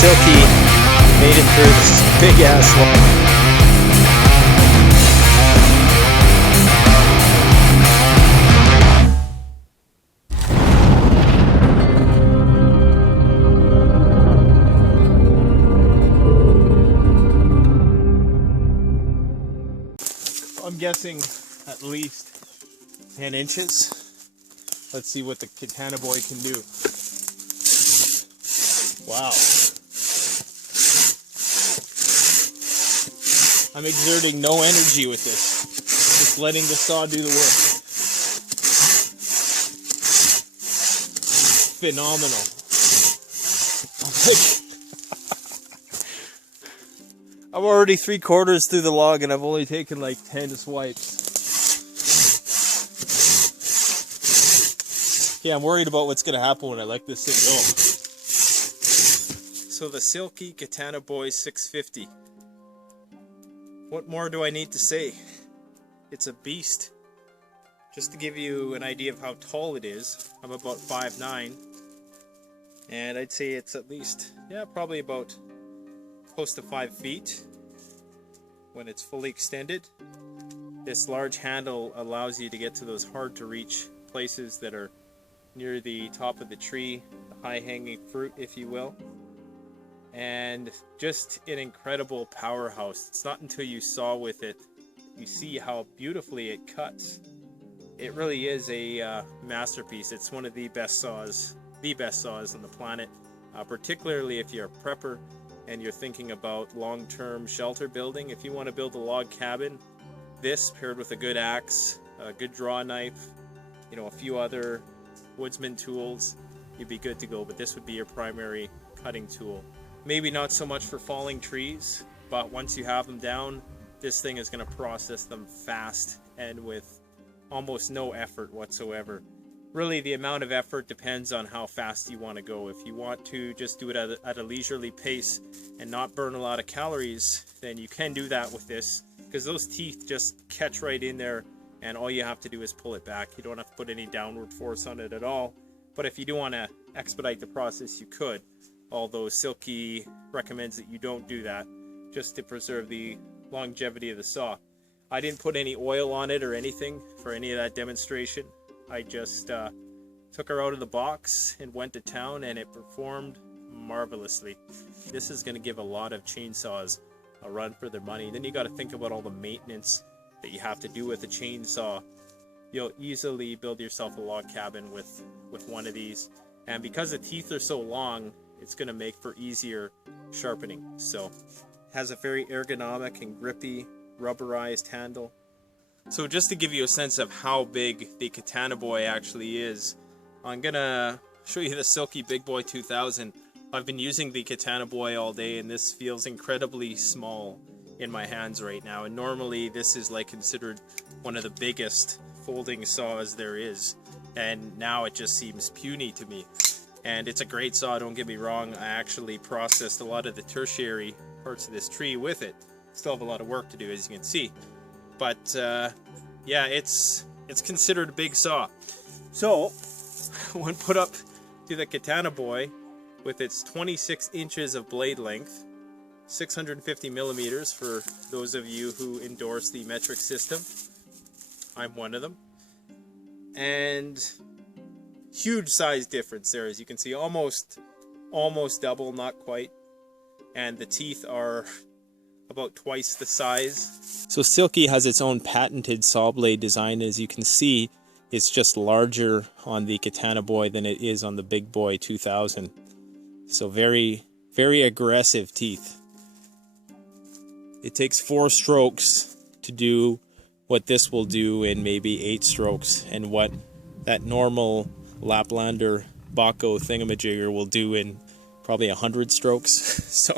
Silky made it through this big ass log. I'm guessing at least 10 inches. Let's see what the Katanaboy can do. Wow. I'm exerting no energy with this. Just letting the saw do the work. Phenomenal. I'm already 3/4 through the log and I've only taken like 10 swipes. Yeah, I'm worried about what's going to happen when I let this thing go. So the silky Katanaboy 650. What more do I need to say? It's a beast. Just to give you an idea of how tall it is, I'm about 5'9", and I'd say it's at least, yeah, probably about close to 5 feet when it's fully extended. This large handle allows you to get to those hard to reach places that are near the top of the tree, the high hanging fruit, if you will. And just an incredible powerhouse. It's not until you saw with it you see how beautifully it cuts. It really is a masterpiece. It's one of the best saws on the planet, particularly if you're a prepper and you're thinking about long-term shelter building. If you want to build a log cabin, this paired with a good axe, a good draw knife, you know, a few other woodsman tools, you'd be good to go. But this would be your primary cutting tool. Maybe not so much for falling trees, but once you have them down, this thing is going to process them fast and with almost no effort whatsoever. Really, the amount of effort depends on how fast you want to go. If you want to just do it at a leisurely pace and not burn a lot of calories, then you can do that with this, because those teeth just catch right in there and all you have to do is pull it back. You don't have to put any downward force on it at all. But if you do want to expedite the process, you could. Although Silky recommends that you don't do that, just to preserve the longevity of the saw. I didn't put any oil on it or anything for any of that demonstration. I just took her out of the box and went to town, and it performed marvelously. This is going to give a lot of chainsaws a run for their money. Then you got to think about all the maintenance that you have to do with a chainsaw. You'll easily build yourself a log cabin with one of these. And because the teeth are so long, it's going to make for easier sharpening. So it has a very ergonomic and grippy rubberized handle. So just to give you a sense of how big the Katanaboy actually is, I'm going to show you the Silky Big Boy 2000. I've been using the Katanaboy all day, and this feels incredibly small in my hands right now. And normally this is like considered one of the biggest folding saws there is. And now it just seems puny to me. And it's a great saw, don't get me wrong. I actually processed a lot of the tertiary parts of this tree with it. Still have a lot of work to do, as you can see. But yeah, it's considered a big saw. So when put up to the Katanaboy with its 26 inches of blade length, 650mm for those of you who endorse the metric system. I'm one of them. And huge size difference there, as you can see, almost double, not quite. And the teeth are about twice the size. So Silky has its own patented saw blade design. As you can see, it's just larger on the Katanaboy than it is on the Big Boy 2000. So very, very aggressive teeth. It takes 4 strokes to do what this will do in maybe 8 strokes, and what that normal Laplander Baco thingamajigger will do in probably 100 strokes. So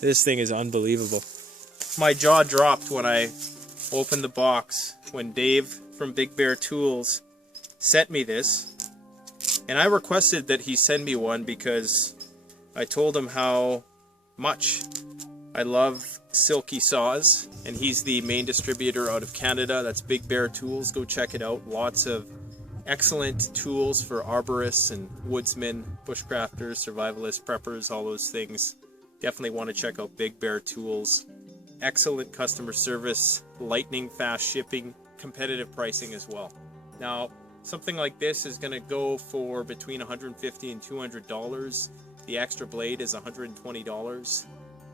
this thing is unbelievable. My jaw dropped when I opened the box when Dave from Big Bear Tools sent me this, and I requested that he send me one because I told him how much I love Silky saws, and he's the main distributor out of Canada. That's Big Bear Tools. Go check it out. Lots of excellent tools for arborists and woodsmen, bushcrafters, survivalists, preppers, all those things. Definitely want to check out Big Bear Tools. Excellent customer service, lightning fast shipping, competitive pricing as well. Now, something like this is going to go for between $150 and $200. The extra blade is $120.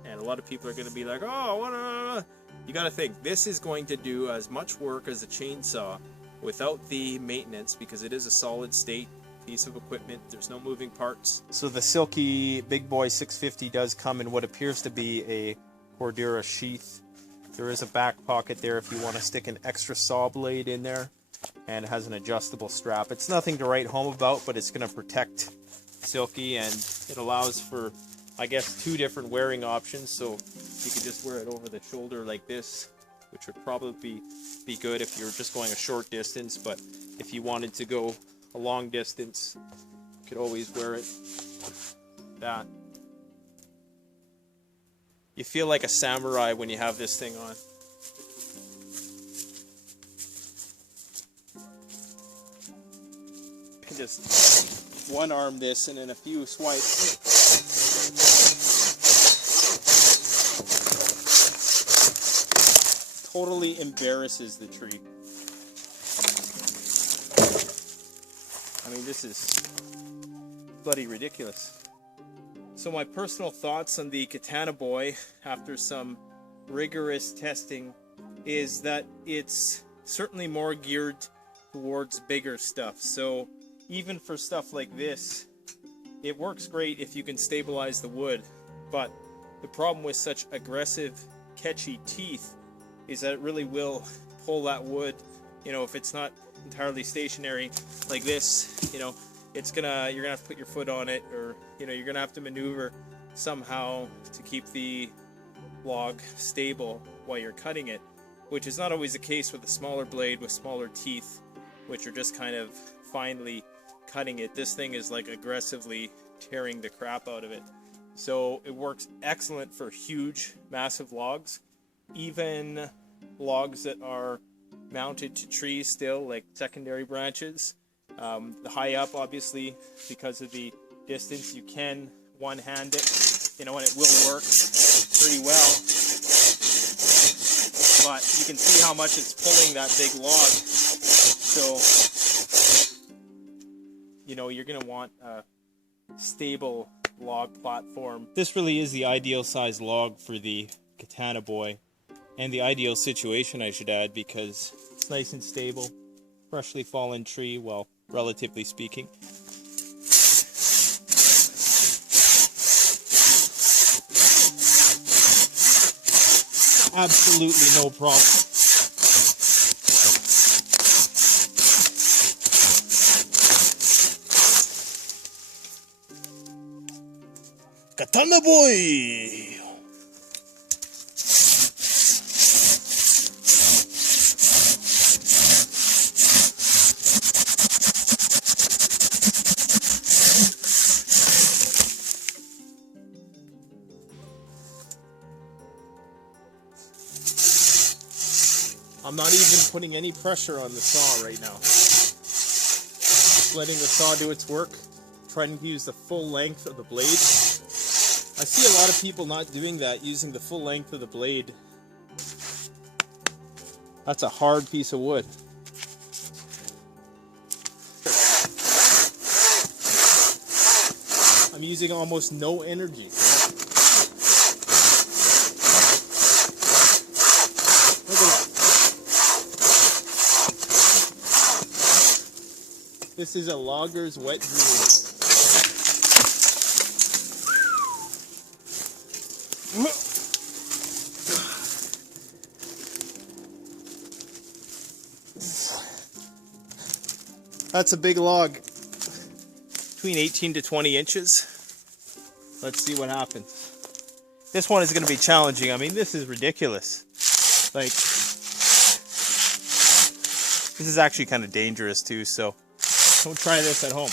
And a lot of people are going to be like, oh, what? You got to think, this is going to do as much work as a chainsaw without the maintenance, because it is a solid state piece of equipment. There's no moving parts. So the Silky Big Boy 650 does come in what appears to be a Cordura sheath. There is a back pocket there if you want to stick an extra saw blade in there, and it has an adjustable strap. It's nothing to write home about, but it's going to protect Silky, and it allows for, I guess, 2 different wearing options. So you could just wear it over the shoulder like this, which would probably be good if you're just going a short distance, but if you wanted to go a long distance, you could always wear it like that. You feel like a samurai when you have this thing on. You can just one arm this, and in a few swipes, totally embarrasses the tree. I mean, this is bloody ridiculous. So my personal thoughts on the Katanaboy after some rigorous testing is that it's certainly more geared towards bigger stuff. So even for stuff like this, it works great if you can stabilize the wood. But the problem with such aggressive, catchy teeth is that it really will pull that wood, you know, if it's not entirely stationary like this, you know, you're gonna have to put your foot on it, or, you know, you're gonna have to maneuver somehow to keep the log stable while you're cutting it, which is not always the case with a smaller blade with smaller teeth, which are just kind of finely cutting it. This thing is like aggressively tearing the crap out of it. So it works excellent for huge, massive logs, even logs that are mounted to trees still, like secondary branches. The high up, obviously, because of the distance, you can one-hand it, you know, and it will work pretty well. But you can see how much it's pulling that big log. So, you know, you're going to want a stable log platform. This really is the ideal size log for the Katanaboy, and the ideal situation, I should add, because it's nice and stable, freshly fallen tree, well, relatively speaking. Absolutely no problem. Katanaboy! I'm not even putting any pressure on the saw right now. Just letting the saw do its work, trying to use the full length of the blade. I see a lot of people not doing that, using the full length of the blade. That's a hard piece of wood. I'm using almost no energy. Look at that. This is a logger's wet dream. That's a big log. Between 18 to 20 inches. Let's see what happens. This one is going to be challenging. I mean, this is ridiculous. Like, this is actually kind of dangerous too, so don't try this at home.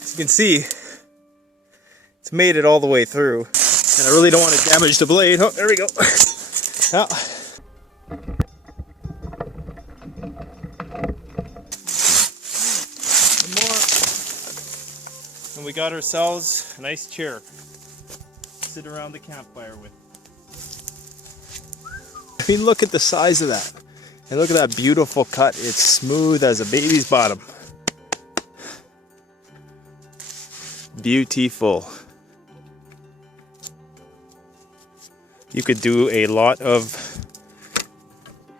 As you can see, it's made it all the way through. And I really don't want to damage the blade. Oh, there we go. Yeah. One more. And we got ourselves a nice chair to sit around the campfire with. I mean, look at the size of that. And look at that beautiful cut. It's smooth as a baby's bottom. Beautiful. You could do a lot of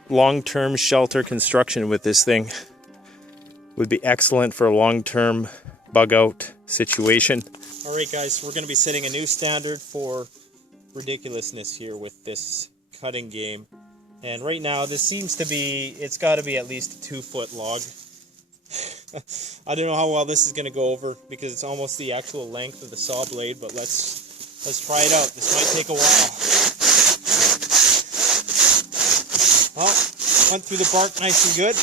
long-term shelter construction with this thing. Would be excellent for a long-term bug out situation. All right, guys, we're going to be setting a new standard for ridiculousness here with this cutting game. And right now, this seems to be, it's got to be at least a 2-foot log. I don't know how well this is going to go over because it's almost the actual length of the saw blade, but let's try it out. This might take a while. Well, went through the bark nice and good.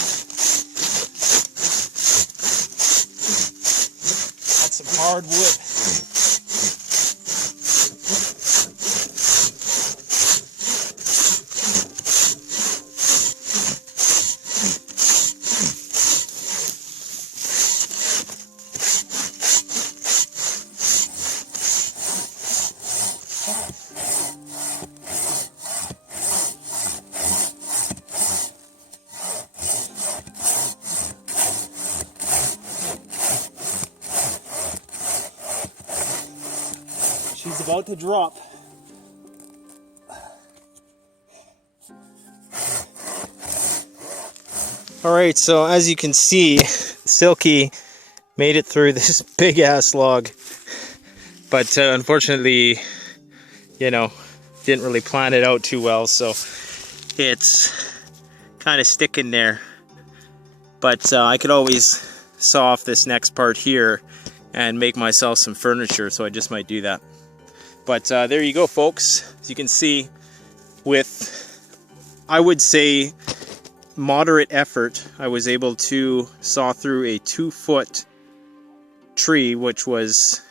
That's some hard wood. She's about to drop. Alright, so as you can see, Silky made it through this big ass log. But unfortunately, you know, didn't really plan it out too well, so it's kind of sticking there. But I could always saw off this next part here and make myself some furniture, so I just might do that. But there you go, folks. As you can see, with, I would say, moderate effort, I was able to saw through a 2-foot tree, which was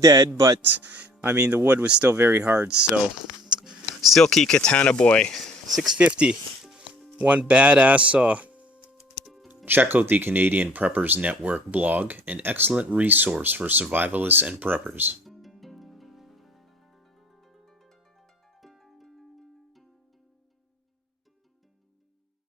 dead, but I mean, the wood was still very hard. So, Silky Katanaboy 650, one badass saw. Check out the Canadian Preppers Network blog, an excellent resource for survivalists and preppers.